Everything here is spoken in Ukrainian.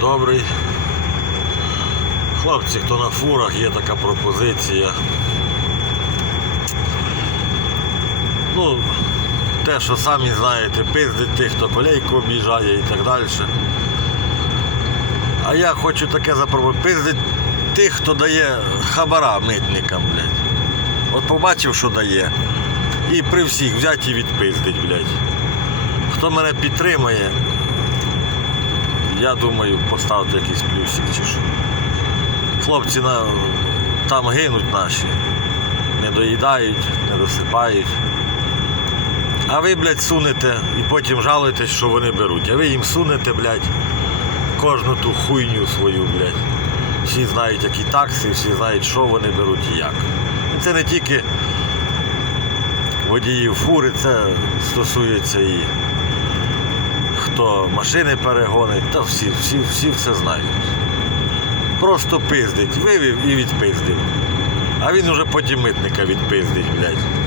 добрий. Хлопці, хто на фурах, є така пропозиція. Ну, те, що самі знаєте, пиздить тих, хто колейку об'їжджає і так далі. А я хочу таке запропонувати. Пиздить тих, хто дає хабара митникам, блядь. От побачив, що дає. І при всіх взять і відпиздить, блядь. Хто мене підтримає, я думаю, поставити якийсь плюсик чи що. Хлопці на, там гинуть наші. Не доїдають, не досипають. А ви, блядь, сунете і потім жалуєтесь, що вони беруть. А ви їм сунете, блядь, кожну ту хуйню свою, блядь. Всі знають, які такси, всі знають, що вони беруть і як. І це не тільки водіїв фури, це стосується і хто машини перегонить, та всі, всі, всі все знають. Просто пиздить, вивів і відпиздив. А він уже потім митника відпиздить, блядь.